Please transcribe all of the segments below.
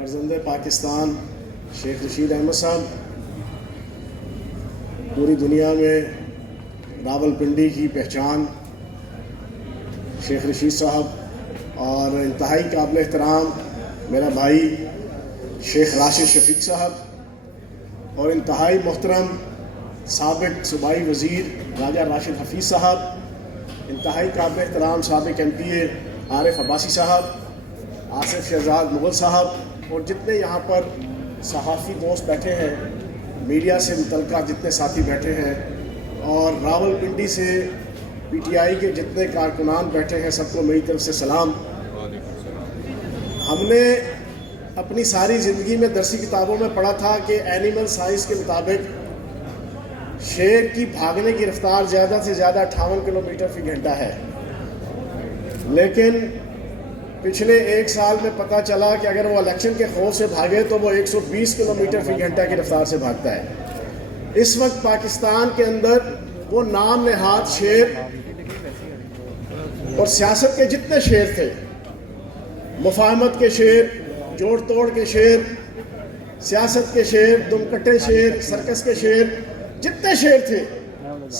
فرزند پاکستان شیخ رشید احمد صاحب پوری دنیا میں راولپنڈی کی پہچان شیخ رشید صاحب اور انتہائی قابل احترام میرا بھائی شیخ راشد شفیق صاحب اور انتہائی محترم سابق صوبائی وزیر راجہ راشد حفیظ صاحب، انتہائی قابل احترام سابق ایم پی اے عارف عباسی صاحب، آصف شہزاد مغل صاحب اور جتنے یہاں پر صحافی دوست بیٹھے ہیں، میڈیا سے متعلقہ جتنے ساتھی بیٹھے ہیں اور راولپنڈی سے پی ٹی آئی کے جتنے کارکنان بیٹھے ہیں، سب کو میری طرف سے سلام۔ ہم نے اپنی ساری زندگی میں درسی کتابوں میں پڑھا تھا کہ اینیمل سائنس کے مطابق شیر کی بھاگنے کی رفتار زیادہ سے زیادہ 58 کلومیٹر فی گھنٹہ ہے، لیکن پچھلے ایک سال میں پتہ چلا کہ اگر وہ الیکشن کے خوف سے بھاگے تو وہ 120 کلومیٹر فی گھنٹہ کی رفتار سے بھاگتا ہے۔ اس وقت پاکستان کے اندر وہ نام نہاد شیر اور سیاست کے جتنے شیر تھے، مفاہمت کے شیر، جوڑ توڑ کے شیر، سیاست کے شیر، دم کٹے شیر، سرکس کے شیر، جتنے شیر تھے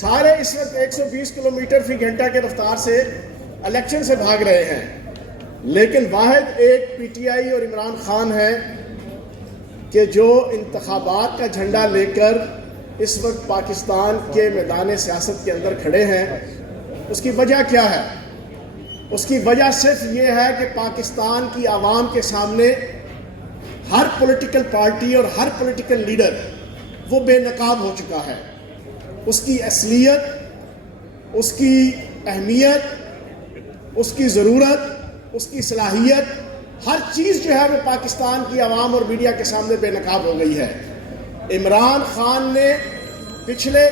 سارے اس وقت 120 کلومیٹر فی گھنٹہ کے رفتار سے الیکشن سے بھاگ رہے ہیں، لیکن واحد ایک پی ٹی آئی اور عمران خان ہے کہ جو انتخابات کا جھنڈا لے کر اس وقت پاکستان کے میدان سیاست کے اندر کھڑے ہیں۔ اس کی وجہ کیا ہے؟ اس کی وجہ صرف یہ ہے کہ پاکستان کی عوام کے سامنے ہر پولیٹیکل پارٹی اور ہر پولیٹیکل لیڈر وہ بے نقاب ہو چکا ہے۔ اس کی اصلیت، اس کی اہمیت، اس کی ضرورت، اس کی صلاحیت، ہر چیز جو ہے وہ پاکستان کی عوام اور میڈیا کے سامنے بے نقاب ہو گئی ہے۔ عمران خان نے پچھلے